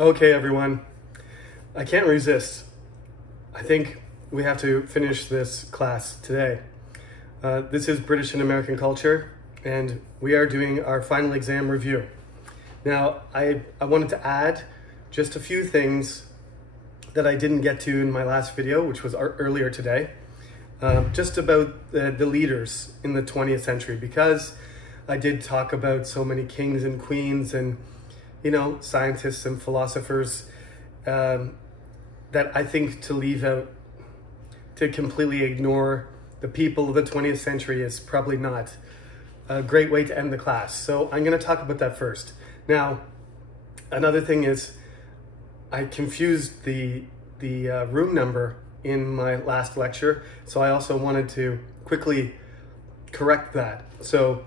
Okay, everyone. I can't resist. I think we have to finish this class today. This is British and American culture, and we are doing our final exam review. Now, I wanted to add just a few things that I didn't get to in my last video, which was earlier today, just about the leaders in the 20th century, because I did talk about so many kings and queens and scientists and philosophers that I think to leave out, to completely ignore the people of the 20th century is probably not a great way to end the class. So I'm going to talk about that first. Now, another thing is I confused the room number in my last lecture, so I also wanted to quickly correct that. So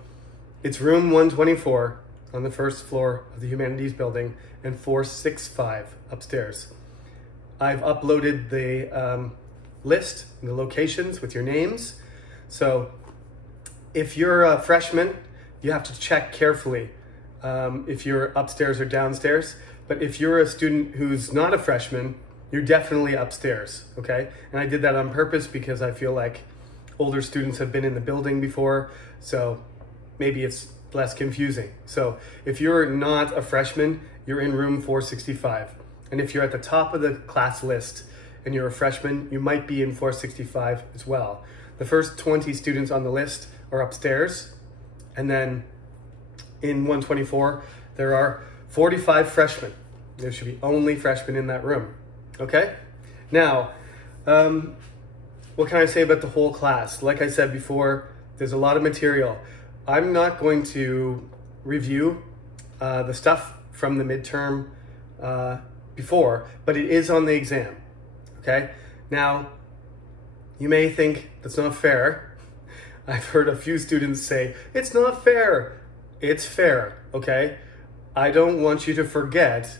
it's room 124 on the first floor of the Humanities Building and 465 upstairs. I've uploaded the list and the locations with your names. So if you're a freshman, you have to check carefully if you're upstairs or downstairs. But if you're a student who's not a freshman, you're definitely upstairs, okay? And I did that on purpose because I feel like older students have been in the building before, so maybe it's less confusing. So if you're not a freshman, you're in room 465. And if you're at the top of the class list and you're a freshman, you might be in 465 as well. The first 20 students on the list are upstairs. And then in 124, there are 45 freshmen. There should be only freshmen in that room, okay? Now, what can I say about the whole class? Like I said before, there's a lot of material. I'm not going to review the stuff from the midterm before, but it is on the exam, okay? Now, you may think that's not fair. I've heard a few students say, it's not fair. It's fair, okay? I don't want you to forget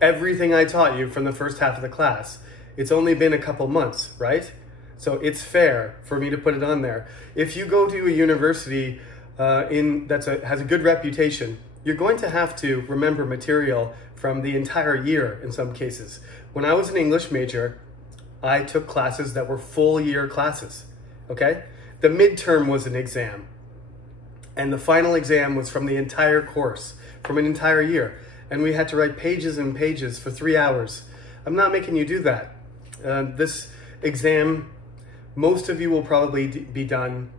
everything I taught you from the first half of the class. It's only been a couple months, right? So it's fair for me to put it on there. If you go to a university has a good reputation, you're going to have to remember material from the entire year in some cases. When I was an English major, I took classes that were full year classes, okay? The midterm was an exam, and the final exam was from the entire course, from an entire year, and we had to write pages and pages for 3 hours. I'm not making you do that. This exam, most of you will probably be done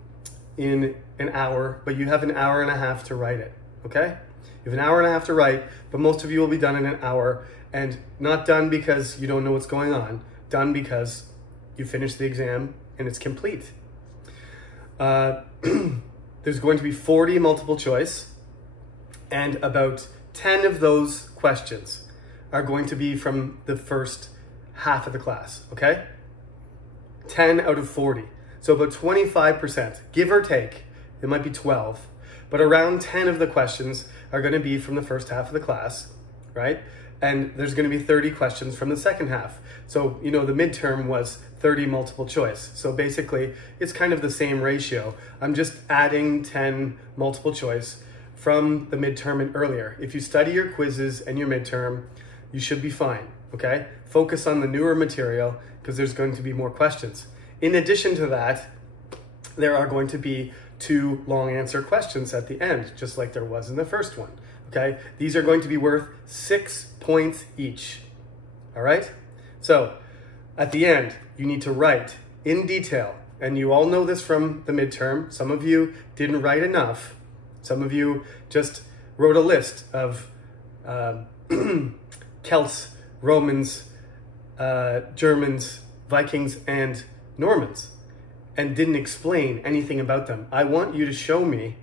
in an hour, but you have an hour and a half to write it, okay? You have an hour and a half to write, but most of you will be done in an hour, and not done because you don't know what's going on, done because you finished the exam and it's complete. There's going to be 40 multiple choice, and about 10 of those questions are going to be from the first half of the class, okay? 10 out of 40. So about 25%, give or take, it might be 12, but around 10 of the questions are going to be from the first half of the class, right? And there's going to be 30 questions from the second half. So, the midterm was 30 multiple choice. So basically, it's kind of the same ratio. I'm just adding 10 multiple choice from the midterm and earlier. If you study your quizzes and your midterm, you should be fine, okay? Focus on the newer material because there's going to be more questions. In addition to that, there are going to be 2 long answer questions at the end, just like there was in the first one, okay? These are going to be worth 6 points each, all right? So at the end, you need to write in detail, and you all know this from the midterm. Some of you didn't write enough. Some of you just wrote a list of Celts, Romans, Germans, Vikings, and Normans, and didn't explain anything about them. I want you to show me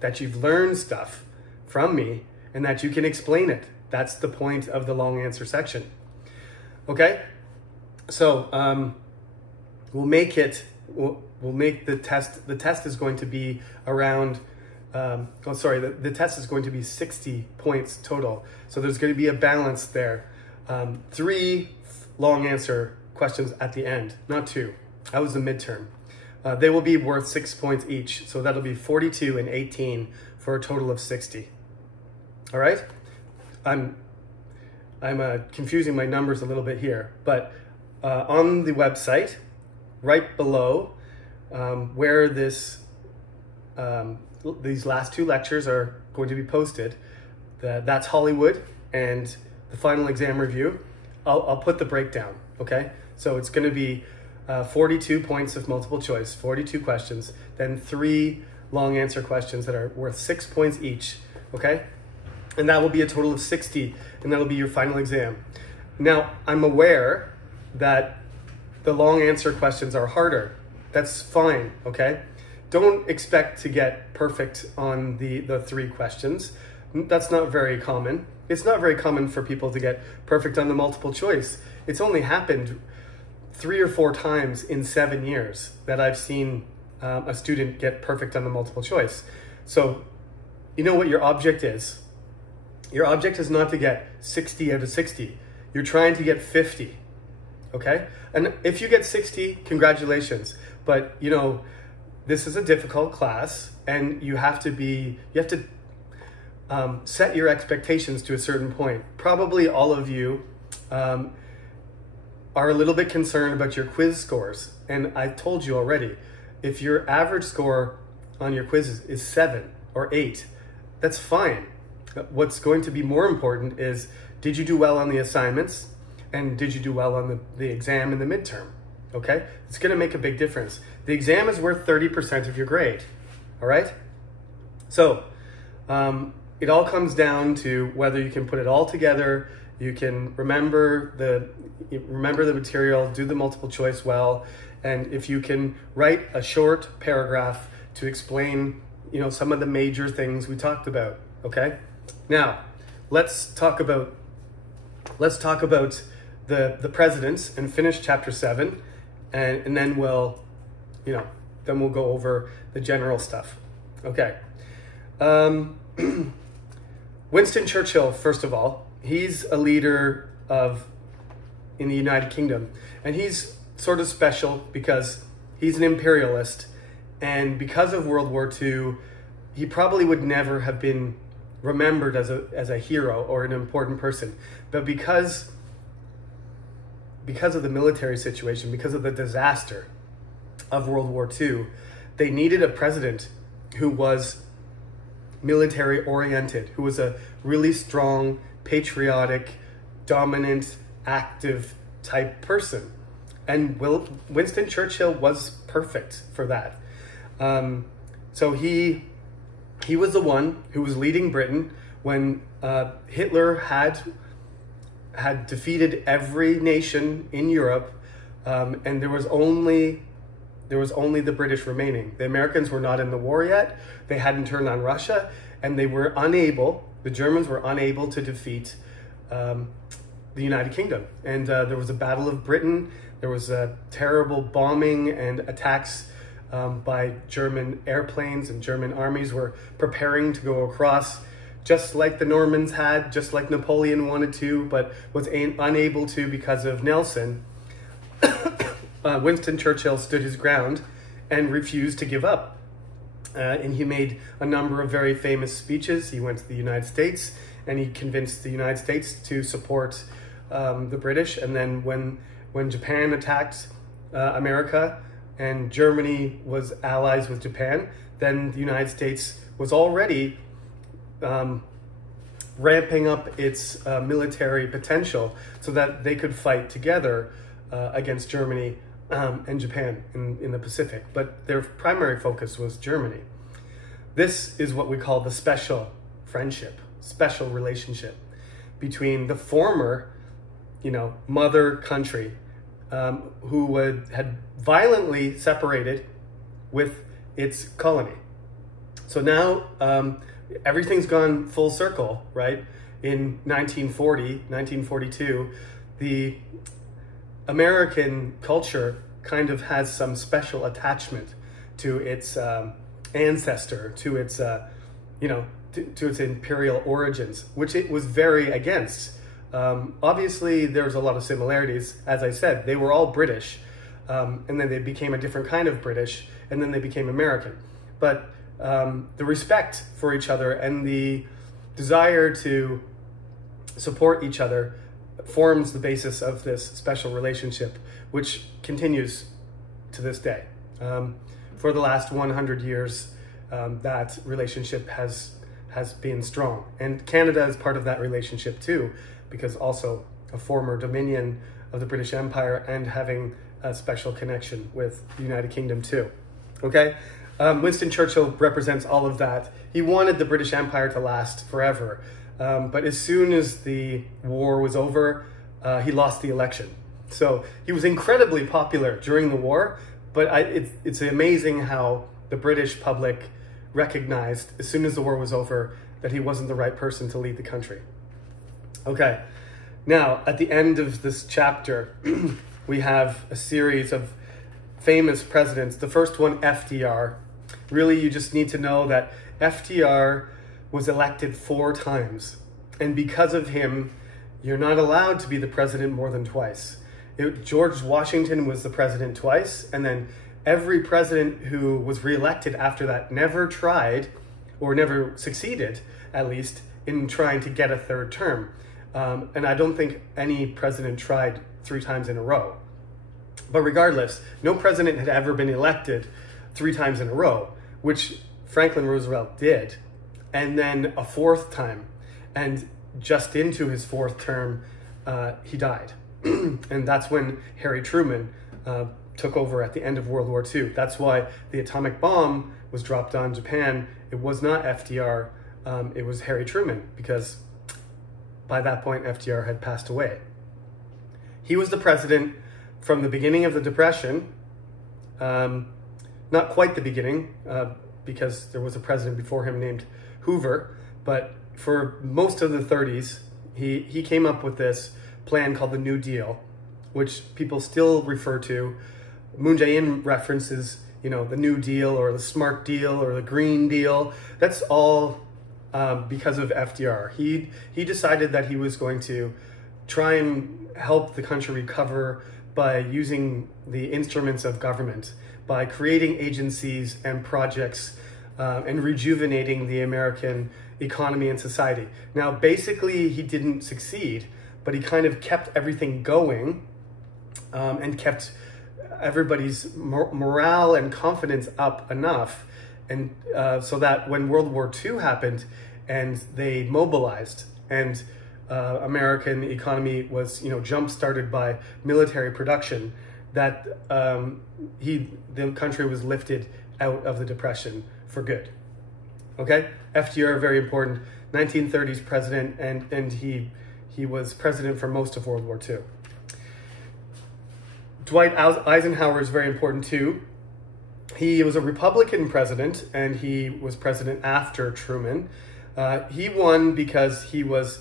that you've learned stuff from me and that you can explain it. That's the point of the long answer section. Okay? So we'll make the test is going to be around, the test is going to be 60 points total. So there's going to be a balance there. 3 long answer questions at the end, not 2. That was the midterm. They will be worth 6 points each. So that'll be 42 and 18 for a total of 60. All right? confusing my numbers a little bit here, but on the website, right below where these last two lectures are going to be posted, that's Hollywood and the final exam review, I'll put the breakdown, okay? So it's going to be 42 points of multiple choice, 42 questions, then 3 long answer questions that are worth 6 points each, okay? And that will be a total of 60, and that'll be your final exam. Now, I'm aware that the long answer questions are harder. That's fine, okay? Don't expect to get perfect on the 3 questions. That's not very common. It's not very common for people to get perfect on the multiple choice. It's only happened 3 or 4 times in 7 years that I've seen a student get perfect on the multiple choice. So you know what your object is. Your object is not to get 60 out of 60. You're trying to get 50, okay? And if you get 60, congratulations. But you know, this is a difficult class, and you have to set your expectations to a certain point. Probably all of you are a little bit concerned about your quiz scores. And I've told you already, if your average score on your quizzes is 7 or 8, that's fine. What's going to be more important is, did you do well on the assignments? And did you do well on the exam and the midterm? Okay? It's going to make a big difference. The exam is worth 30% of your grade. All right? So, it all comes down to whether you can put it all together, you can remember the material, do the multiple choice well, and if you can write a short paragraph to explain, you know, some of the major things we talked about, okay? Now, let's talk about the presidents and finish chapter 7, and then we'll go over the general stuff. Okay. Winston Churchill, first of all, he's a leader in the United Kingdom, and he's sort of special because he's an imperialist, and because of World War II, he probably would never have been remembered as a hero or an important person. But because of the military situation, because of the disaster of World War II, they needed a president who was military oriented, who was a really strong, patriotic, dominant, active type person. And Winston Churchill was perfect for that. So he was the one who was leading Britain when Hitler had defeated every nation in Europe, and there was only the British remaining. The Americans were not in the war yet. They hadn't turned on Russia, and the Germans were unable to defeat the United Kingdom. And there was a Battle of Britain. There was a terrible bombing and attacks by German airplanes, and German armies were preparing to go across, just like the Normans had, just like Napoleon wanted to, but was unable to because of Nelson. Winston Churchill stood his ground and refused to give up. And he made a number of very famous speeches. He went to the United States, and he convinced the United States to support the British. And then when Japan attacked America and Germany was allies with Japan, then the United States was already ramping up its military potential so that they could fight together against Germany and Japan in the Pacific. But their primary focus was Germany. This is what we call the special friendship, special relationship between the former, mother country who had violently separated with its colony. So now everything's gone full circle, right? In 1942, the American culture kind of has some special attachment to its ancestor, to its, to its imperial origins, which it was very against. Obviously, there's a lot of similarities. As I said, they were all British, and then they became a different kind of British, and then they became American. But the respect for each other and the desire to support each other forms the basis of this special relationship, which continues to this day. For the last 100 years, that relationship has been strong. And Canada is part of that relationship too, because also a former dominion of the British Empire and having a special connection with the United Kingdom too. Okay? Winston Churchill represents all of that. He wanted the British Empire to last forever. But as soon as the war was over, he lost the election. So he was incredibly popular during the war, but it's amazing how the British public recognized as soon as the war was over that he wasn't the right person to lead the country. Okay, now at the end of this chapter, we have a series of famous presidents. The first one, FDR. Really, you just need to know that FDR was elected 4 times. And because of him, you're not allowed to be the president more than twice. George Washington was the president twice, and then every president who was reelected after that never tried, or never succeeded, at least, in trying to get a 3rd term. And I don't think any president tried 3 times in a row. But regardless, no president had ever been elected 3 times in a row, which Franklin Roosevelt did, and then a 4th time. And just into his 4th term, he died. And that's when Harry Truman took over at the end of World War II. That's why the atomic bomb was dropped on Japan. It was not FDR, it was Harry Truman, because by that point, FDR had passed away. He was the president from the beginning of the Depression, not quite the beginning, because there was a president before him named Hoover, but for most of the 30s, he came up with this plan called the New Deal, which people still refer to. Moon Jae-in references, the New Deal or the Smart Deal or the Green Deal. That's all because of FDR. He decided that he was going to try and help the country recover by using the instruments of government, by creating agencies and projects and rejuvenating the American economy and society. Now, basically, he didn't succeed, but he kind of kept everything going and kept everybody's morale and confidence up enough, and so that when World War II happened and they mobilized and American economy was, jump-started by military production, that the country was lifted out of the Depression for good. Okay? FDR, very important, 1930s president, and he was president for most of World War II. Dwight Eisenhower is very important too. He was a Republican president, and he was president after Truman. He won because he was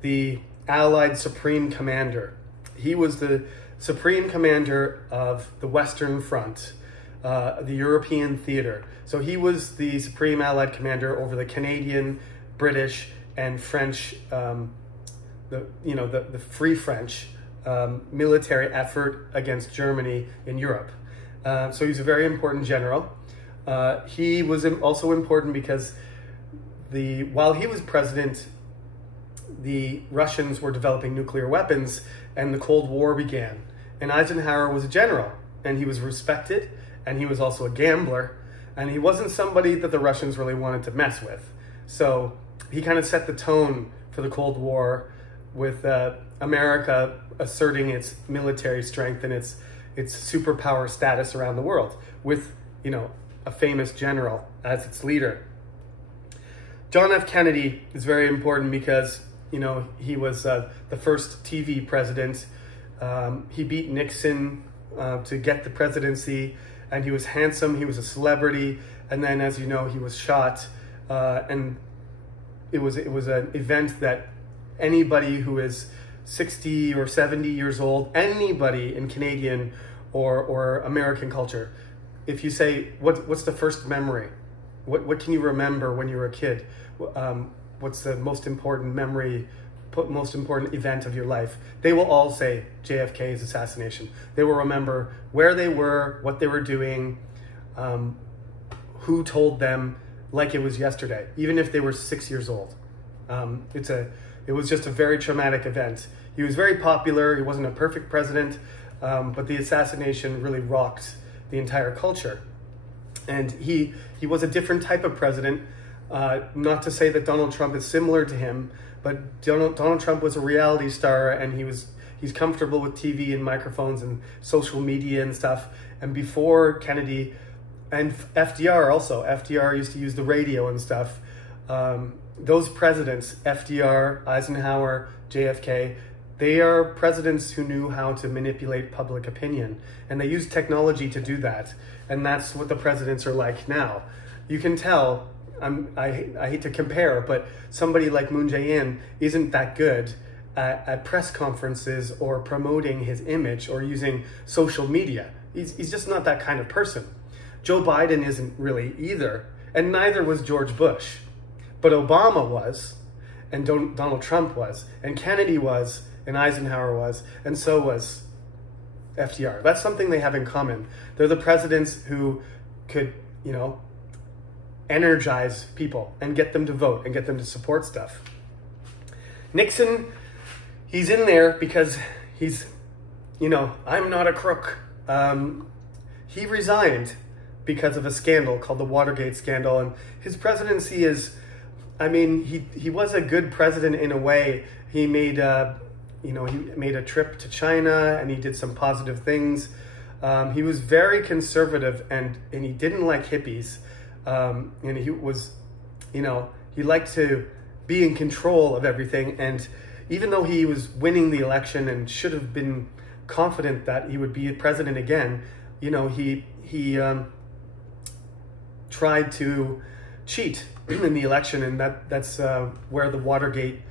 the Allied Supreme Commander. He was the Supreme Commander of the Western Front, the European theater. So he was the Supreme Allied Commander over the Canadian, British, and French, the Free French military effort against Germany in Europe. So he's a very important general. He was also important because while he was president, the Russians were developing nuclear weapons and the Cold War began. And Eisenhower was a general, and he was respected, and he was also a gambler, and he wasn't somebody that the Russians really wanted to mess with. So he kind of set the tone for the Cold War with America asserting its military strength and its superpower status around the world with, a famous general as its leader. John F. Kennedy is very important because, he was the first TV president. He beat Nixon to get the presidency, and he was handsome, he was a celebrity, and then, as you know, he was shot, and it was an event that anybody who is 60 or 70 years old, anybody in Canadian or American culture, if you say, what's the first memory? What can you remember when you were a kid? What's the most important memory, most important event of your life? They will all say JFK's assassination. They will remember where they were, what they were doing, who told them, like it was yesterday, even if they were 6 years old. It was just a very traumatic event. He was very popular. He wasn't a perfect president, but the assassination really rocked the entire culture. And he was a different type of president. Not to say that Donald Trump is similar to him, but Donald Trump was a reality star, and he's comfortable with TV and microphones and social media and stuff. And before Kennedy, and FDR also, FDR used to use the radio and stuff. Those presidents, FDR, Eisenhower, JFK, they are presidents who knew how to manipulate public opinion, and they used technology to do that. And that's what the presidents are like now. You can tell, I hate to compare, but somebody like Moon Jae-in isn't that good at press conferences or promoting his image or using social media. He's just not that kind of person. Joe Biden isn't really either, and neither was George Bush. But Obama was, and Donald Trump was, and Kennedy was, and Eisenhower was, and so was FDR. That's something they have in common. They're the presidents who could, energize people and get them to vote and get them to support stuff. Nixon, he's in there because he's, I'm not a crook. He resigned because of a scandal called the Watergate scandal, and his presidency is, he was a good president in a way. He made he made a trip to China, and he did some positive things. He was very conservative, and he didn't like hippies. And he was, he liked to be in control of everything. And even though he was winning the election and should have been confident that he would be president again, he tried to cheat in the election, and that's where the Watergate,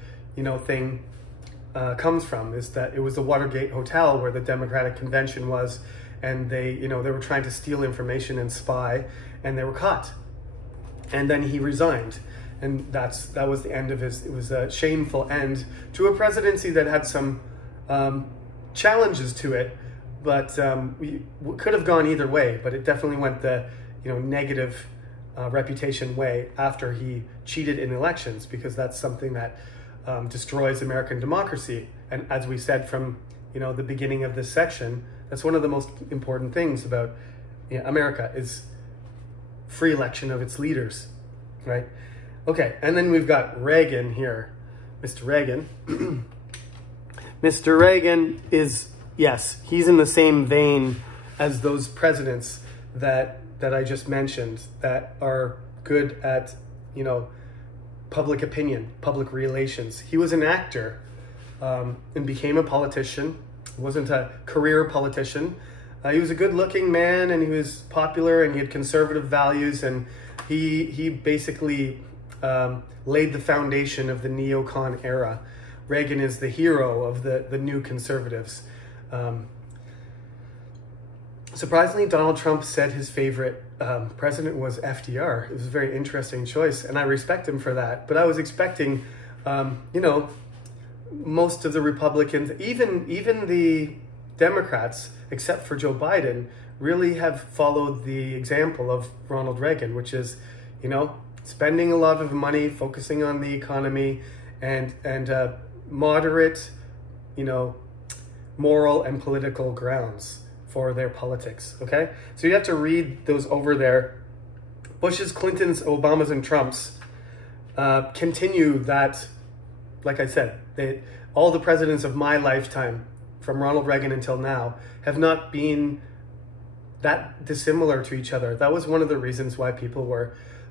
thing comes from. Is that it was the Watergate Hotel where the Democratic Convention was, and they were trying to steal information and spy, and they were caught. And then he resigned, and that was the end of his. It was a shameful end to a presidency that had some challenges to it, but we could have gone either way. But it definitely went the negative reputation way after he cheated in elections, because that's something that destroys American democracy. And as we said from the beginning of this section, that's one of the most important things about America is free election of its leaders, right? Okay, and then we've got Reagan here, Mr. Reagan. Mr. Reagan is, yes, he's in the same vein as those presidents that I just mentioned that are good at, public opinion, public relations. He was an actor and became a politician. He wasn't a career politician. He was a good-looking man, and he was popular, and he had conservative values, and he basically laid the foundation of the neocon era. Reagan is the hero of the new conservatives. Surprisingly, Donald Trump said his favorite president was FDR. It was a very interesting choice, and I respect him for that. But I was expecting, most of the Republicans, even the Democrats, except for Joe Biden, really have followed the example of Ronald Reagan, which is, spending a lot of money, focusing on the economy, and moderate, moral and political grounds for their politics, okay? So you have to read those over there. Bush's, Clintons, Obamas, and Trumps continue that, like I said, all the presidents of my lifetime, from Ronald Reagan until now, have not been that dissimilar to each other. That was one of the reasons why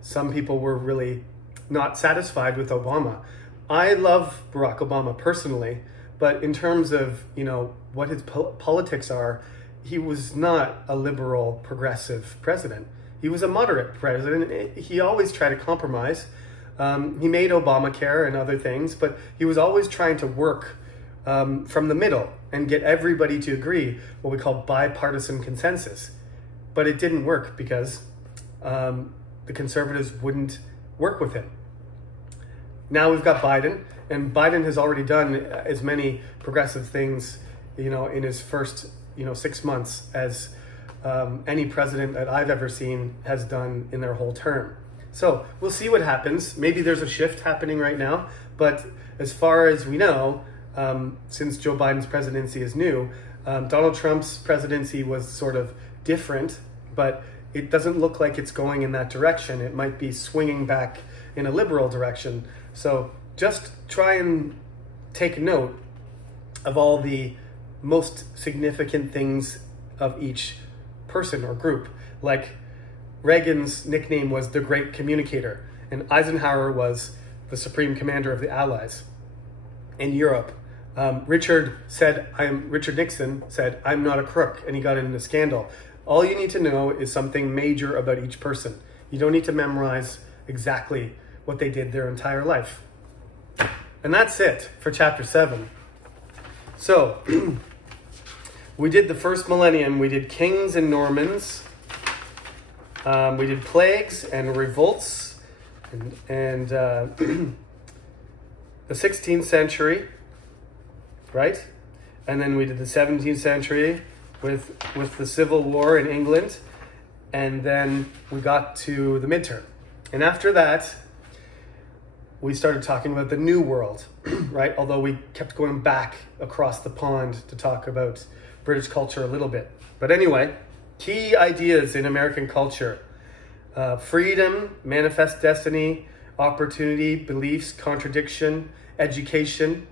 some people were really not satisfied with Obama. I love Barack Obama personally, but in terms of, what his politics are, he was not a liberal, progressive president. He was a moderate president. He always tried to compromise. He made Obamacare and other things, but he was always trying to work from the middle and get everybody to agree, what we call bipartisan consensus. But it didn't work because the conservatives wouldn't work with him. Now we've got Biden, and Biden has already done as many progressive things, in his first, 6 months as any president that I've ever seen has done in their whole term. So we'll see what happens. Maybe there's a shift happening right now, But as far as we know, since Joe Biden's presidency is new, Donald Trump's presidency was sort of different, but it doesn't look like it's going in that direction. It might be swinging back in a liberal direction. So just try and take note of all the most significant things of each person or group. Like Reagan's nickname was the Great Communicator, and Eisenhower was the Supreme Commander of the Allies. In Europe, Richard Nixon said, "I'm not a crook," and he got into a scandal. All you need to know is something major about each person. You don't need to memorize exactly what they did their entire life. And that's it for chapter 7. So, we did the first millennium. We did kings and Normans. We did plagues and revolts. And the 16th century, right? And then we did the 17th century with the Civil War in England. And then we got to the midterm. And after that, we started talking about the New World, right? Although we kept going back across the pond to talk about British culture a little bit. But anyway, key ideas in American culture: freedom, manifest destiny, opportunity, beliefs, contradiction, education.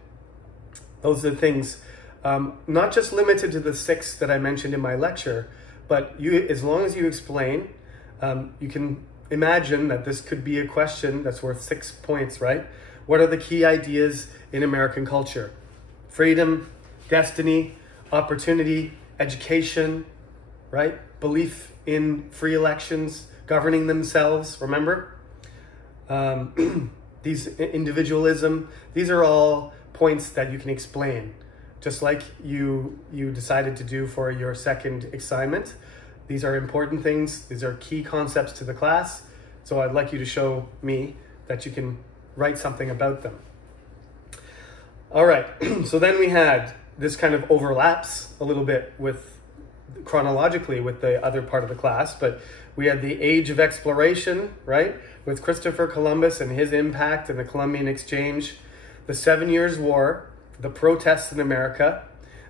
Those are the things, not just limited to the 6 that I mentioned in my lecture, but as long as you explain, you can imagine that this could be a question that's worth 6 points, right? What are the key ideas in American culture? Freedom, destiny, opportunity, education, right? Belief in free elections, governing themselves, remember? These individualism, these are all points that you can explain, just like you decided to do for your second assignment. These are important things. These are key concepts to the class. So I'd like you to show me that you can write something about them. All right, so then we had this kind of overlaps a little bit with chronologically with the other part of the class, but we had the Age of Exploration, right? With Christopher Columbus and his impact and the Columbian Exchange, the 7 Years' War, the protests in America,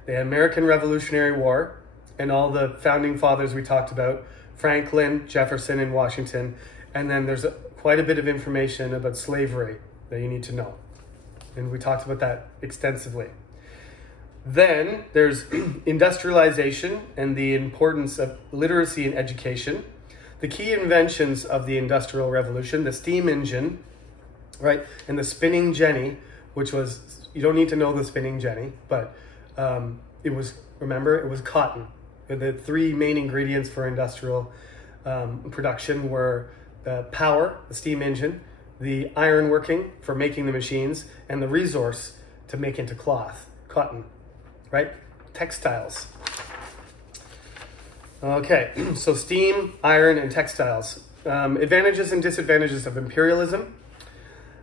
the American Revolutionary War, and all the founding fathers we talked about, Franklin, Jefferson, and Washington. And then there's quite a bit of information about slavery that you need to know. And we talked about that extensively. Then there's industrialization and the importance of literacy and education. The key inventions of the Industrial Revolution, the steam engine, right? And the spinning jenny, which was, you don't need to know the spinning jenny, but it was cotton. And the 3 main ingredients for industrial production were power, the steam engine, the iron working for making the machines, and the resource to make into cloth, cotton, right? Textiles. Okay, so steam, iron, and textiles. Advantages and disadvantages of imperialism.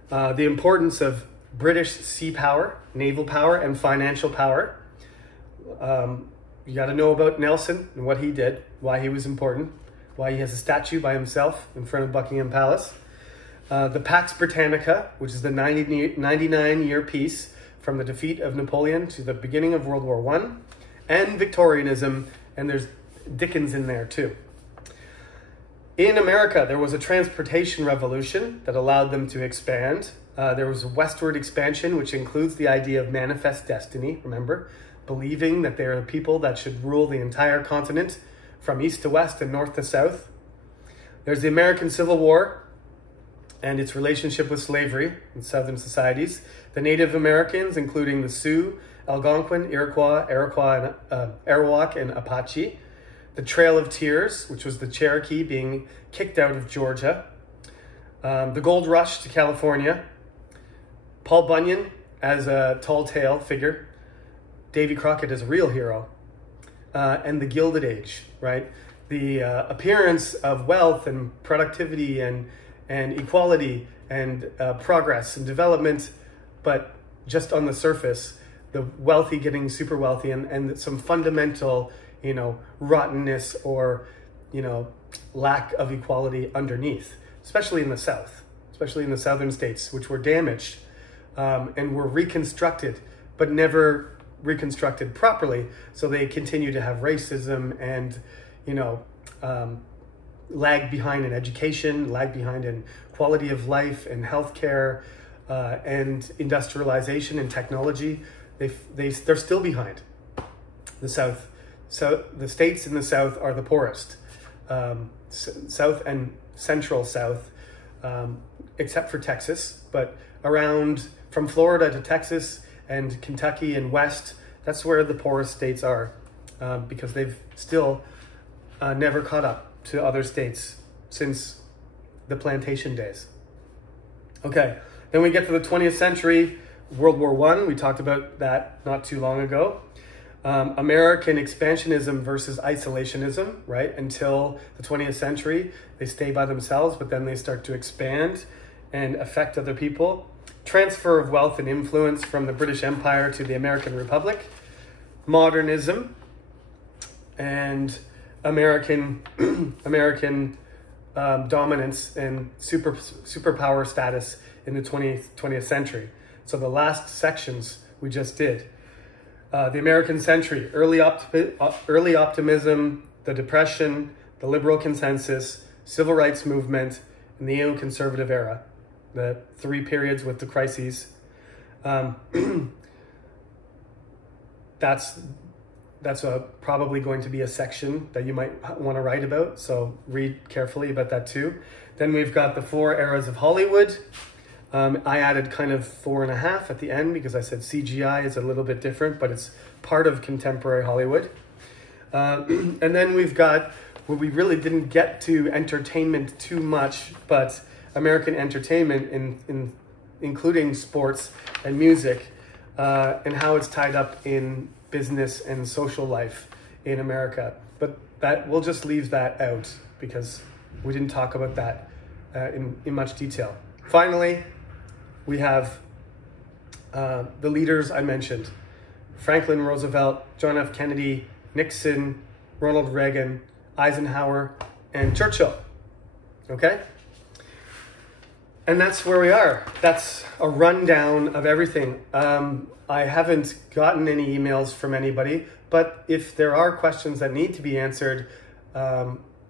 The importance of British sea power, naval power, and financial power. You got to know about Nelson and what he did, why he was important, why he has a statue by himself in front of Buckingham Palace. The Pax Britannica, which is the 99-year peace from the defeat of Napoleon to the beginning of World War I, and Victorianism, and there's Dickens in there too. In America, there was a transportation revolution that allowed them to expand. There was a westward expansion, which includes the idea of manifest destiny, remember? Believing that there are people that should rule the entire continent from east to west and north to south. There's the American Civil War and its relationship with slavery in southern societies. The Native Americans, including the Sioux, Algonquin, Iroquois, Arawak, and Apache. The Trail of Tears, which was the Cherokee being kicked out of Georgia. The Gold Rush to California. Paul Bunyan as a tall tale figure. Davy Crockett as a real hero. And the Gilded Age, right? The appearance of wealth and productivity and equality and progress and development, but just on the surface, the wealthy getting super wealthy and some fundamental, rottenness or, lack of equality underneath, especially in the South, especially in the southern states, which were damaged and were reconstructed, but never reconstructed properly. So they continue to have racism and, lag behind in education, lag behind in quality of life and healthcare, and industrialization and technology. They're still behind. The South. So the states in the South are the poorest. South and Central South, except for Texas, but around from Florida to Texas and Kentucky and West, that's where the poorest states are, because they've still never caught up to other states since the plantation days. Okay, then we get to the 20th century, World War I. We talked about that not too long ago. American expansionism versus isolationism, right? Until the 20th century, they stay by themselves, but then they start to expand and affect other people. Transfer of wealth and influence from the British Empire to the American Republic. Modernism and American dominance and superpower status in the 20th century. So the last sections we just did. The American century, early optimism, the Depression, the liberal consensus, civil rights movement, and the neoconservative era, the three periods with the crises. That's probably going to be a section that you might want to write about, so read carefully about that too. Then we've got the 4 eras of Hollywood. I added kind of 4.5 at the end because I said CGI is a little bit different, but it's part of contemporary Hollywood. And then we've got what we really didn't get to entertainment too much, but American entertainment, including sports and music, and how it's tied up in business and social life in America. But that we'll just leave that out because we didn't talk about that in much detail. Finally, we have the leaders I mentioned: Franklin Roosevelt, John F. Kennedy, Nixon, Ronald Reagan, Eisenhower, and Churchill. Okay? And that's where we are. That's a rundown of everything. I haven't gotten any emails from anybody, but if there are questions that need to be answered,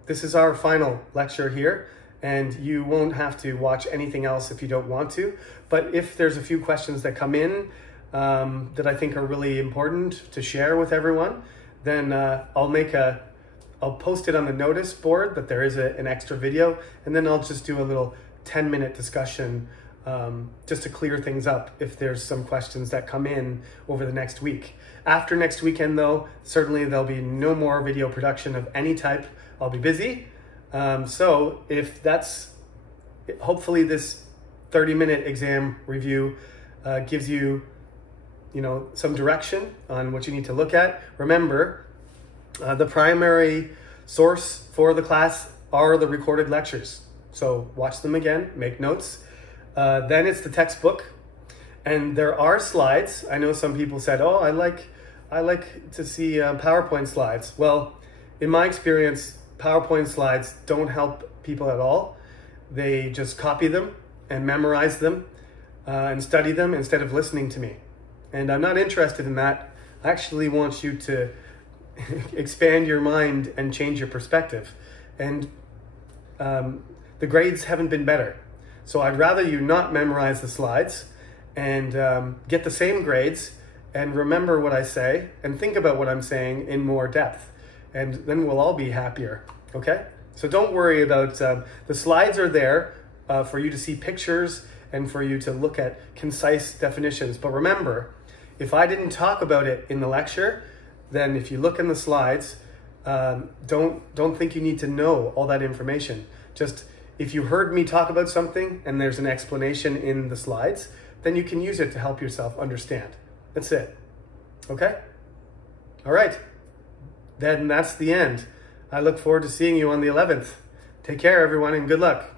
this is our final lecture here, and you won't have to watch anything else if you don't want to. But if there's a few questions that come in that I think are really important to share with everyone, then I'll post it on the notice board that there is an extra video, and then I'll just do a little 10-minute discussion just to clear things up if there's some questions that come in over the next week. After next weekend, though, certainly there'll be no more video production of any type. I'll be busy. So if that's, hopefully this 30-minute exam review gives you, some direction on what you need to look at. Remember, the primary source for the class are the recorded lectures. So watch them again, make notes. Then it's the textbook, and there are slides. I know some people said, "Oh, I like to see PowerPoint slides." Well, in my experience, PowerPoint slides don't help people at all. They just copy them and memorize them and study them instead of listening to me. And I'm not interested in that. I actually want you to expand your mind and change your perspective. And the grades haven't been better. So I'd rather you not memorize the slides and get the same grades and remember what I say and think about what I'm saying in more depth. And then we'll all be happier, okay? So don't worry about, the slides are there for you to see pictures and for you to look at concise definitions. But remember, if I didn't talk about it in the lecture, then if you look in the slides, don't think you need to know all that information. Just, if you heard me talk about something and there's an explanation in the slides, then you can use it to help yourself understand. That's it. Okay? All right. Then that's the end. I look forward to seeing you on the 11th. Take care, everyone, and good luck.